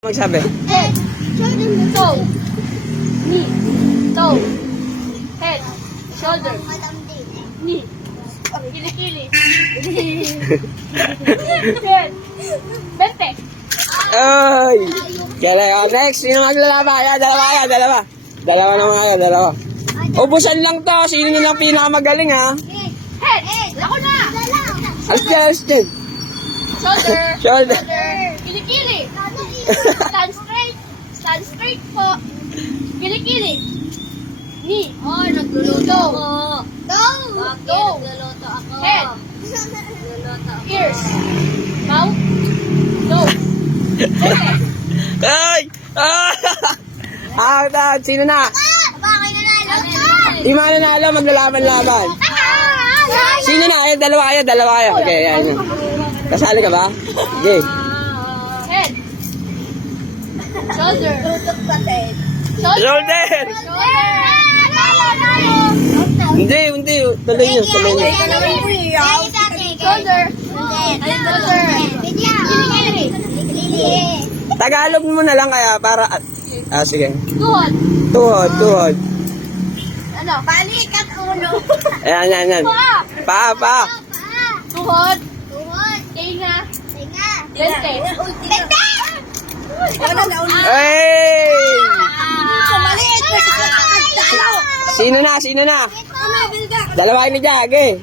Magsabi. Head, toe, knee, toe, head, shoulder, knee, kilikili, head, bente. Ay! Kaya next, sino maglalaban? Ayan, dalawa. Dalawa naman kayo, dalawa. Ubusan lang to, sino nyo lang pinakamagaling ha? Head, ako na. Alas din. Shoulder, kilikili, stand straight po, kilikili, knee, nagluluto ako. Toe, head, ears, mouth, nose, bente. Ay! Ah! Sino na? Di mananalo, maglalaban-laban. Sino na? Ay, dalawa kayo. Okay, ayan. Kasali ka ba? Okay. Head, shoulder, Shoulder! Hindi. Tuloy nyo. Shoulder, Tagalog mo na lang kaya para... sige. tuhod, Tuhod. balikat ulo, Ayan. Pa. tuhod, tenga, bente. Hey! Sino na? Dalawa ni Jag eh.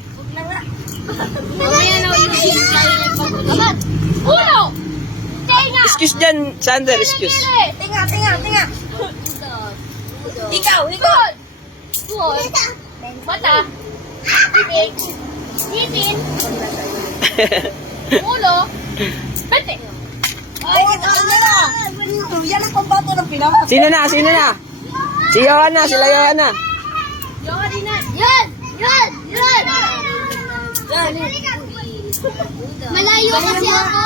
Uno, tenga, Excuse dyan, Sander, excuse. tenga. Tuhod, mata, bibig, ngipin, ulo, bente. Yan ang pambato ng Pinas. Sino na? Si Johanna, sila Johanna. Yan! Malayo kasi ako.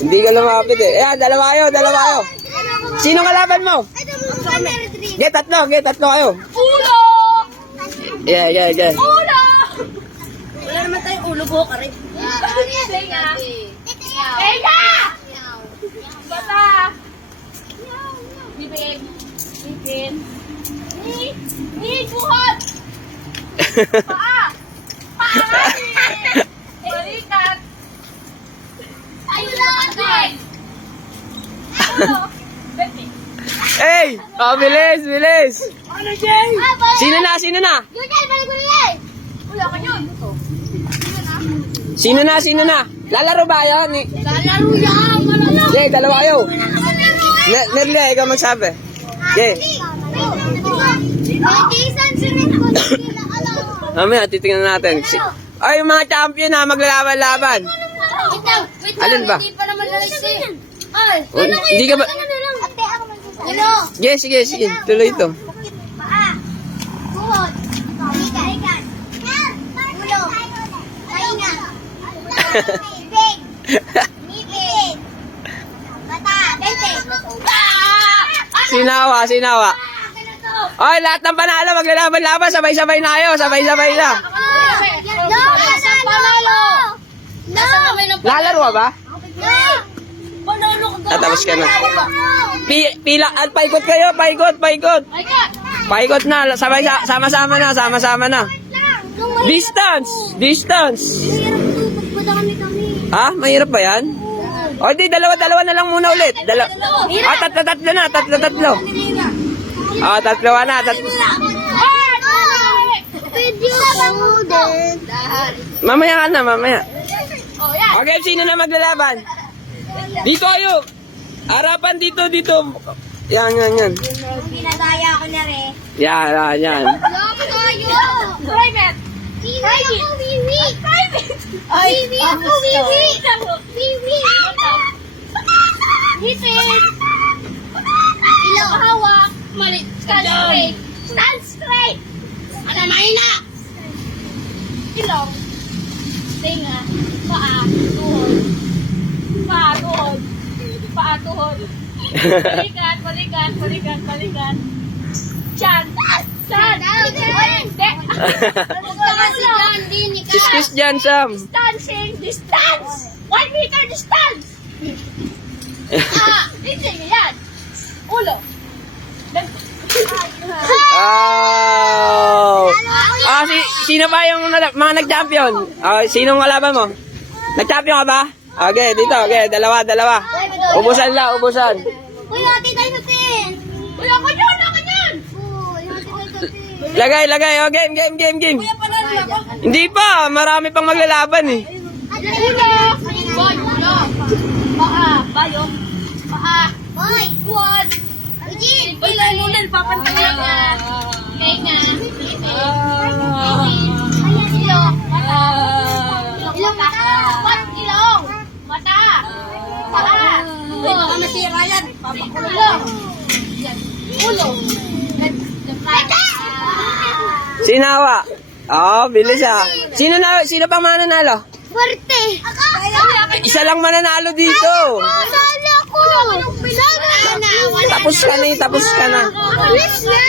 Hindi ka lumapit eh. Ayan, dalawa kayo. Sino kalaban mo? Get tatlo kayo. Ulo! Yeah. Ulo! Wala naman tayong ulo po, karin. Tenga! Tenga! Bata! Bibig! Ngipin! Tuhod! Paa! Balikat! Ayun! Ulo! Bente! Hey! Bilis! Ano, Jay? Sino na? Yun yan! Balik ko na yan! Wala ka yun! Sino na? Lalaro ba yan? Lalaro yan! Malala! Jay, dalawa kayo. Nerlia, ikaw magsabi. Jay. Jason, sunod ko. Mamaya, titingnan natin. Ay, yung mga champion na maglalaban-laban. Wait lang, Alin ba? hindi pa naman lalit sa'yo. Ay, Hindi ka ba... Ate, ako magsasabi. Ano? Sige. Tuloy ito. Paa. Tuhod. Balikat. Ulo. Pahinga. Bibig. Ngipin. Mata. Bente. Sinawa. Ay, lahat ng panalo, maglalaban-laban. Sabay-sabay na kayo. Sabay-sabay na. Lalaro ka ba? Tatapos ka na. Pila, at paikot kayo. Paikot na. Sama-sama na. Distance. Ha? Mahirap ba yan? O di, dalawa na lang muna ulit. Tatlo na. Tatlo na. Mamaya ka na. Okay, sino na maglalaban? Dito kayo. Harapan dito. Yan. Pinadaya ako na rin. Yan. Private. Hipin. Ilaw hawak. Malit. Stand straight. Ano, mahina. Ilong. Tinga. Paa. Tuhod. Balikan. Chan. Kiss dyan, Sam. Distance. 1 meter distance. Hindi, yan. Ulo. Oh! Sino ba yung mga nag-champion? Sinong kalaban mo? Nag-champion ka ba? Okay, dito. Okay, dalawa. Ubusan lang, ubusan. Uy, hati tayo sa tin. Uy, ako yun, ako yun. Uy, hati tayo sa tin. Lagay. Oh, game. Hindi pa, marami pang maglalaban eh. Ulo. Boy, ulo. Paa. Bayo. Paa. Boy. Buwan. Eugene. Uy, lalunan. Papantayan na. Tenga. Ilong. Mata. Ilong mata. Ilong. Mata. Paa. Uy, baka nasira yan. Ilong. Ulo. Sinawa. Bilis ah. Sino pang mananalo? Fuerte. Isa lang mananalo dito. Sala ko. Tapos ka na. Alis na.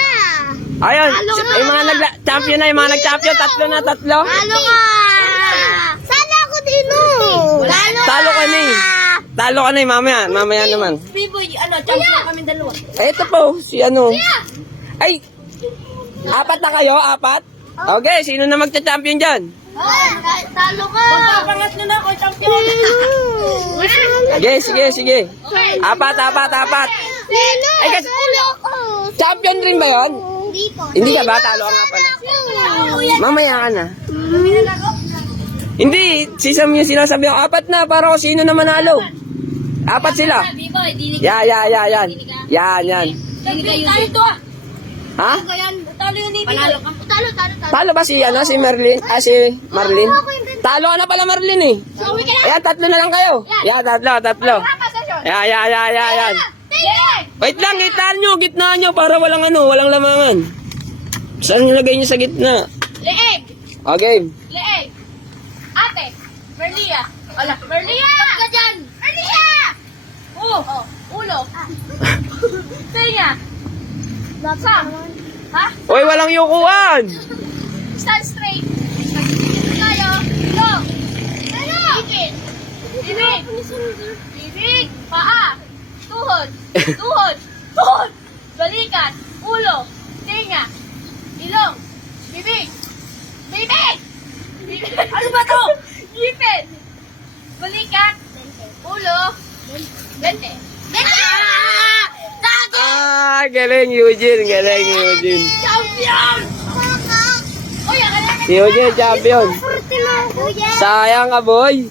Ayun, yung mga nag-champion na, yung mga nag-champion, tatlo. Talo ka. Sala ko din mo. Talo ka na eh, mamaya naman. Biboy, champion kami dalawa. Ito po, si ano. Ay, 4 na kayo, 4? Okay, sino na magcha-champion dyan? Talo ka. Magpapangat nyo na ako, champion. Sige. 4. Ay, kasi, champion rin ba yun? Hindi ka ba? Talo ka nga pala. Mamaya ka na. Hindi, si Sam yung sinasabi ko, 4 na, para ko sino na manalo. 4 sila. Biboy, dinig Yan. tayo to ah. Ha? Talo yun ni Panalo ka. Talo ba si Merlin? Si Marlin? Talo ka na pala Marlin eh. Ayan, 3 na lang kayo. Yan, 3. Yan. Wait lang, gitna nyo para walang lamangan. Saan nilagay nyo sa gitna? Leeg. Okay. Leeg. Ate. Merlia. Ala, Merlia! Ba't ka dyan? Merlia! Ulo. Tenga. Sam. Ha? Uy, walang yukuan. Stand straight. Tayo. Go. Bibig. Bibig. Paa. Tuhod. Balikat. Ulo. Tenga. Ilong. Bibig. Ano ba to? Ngipin. Balikat. Ulo. Bente. Galing Eugene. Champion! Uy, ang Si Eugene, champion. Fuerte mo, kuya. Sayang ka, boy.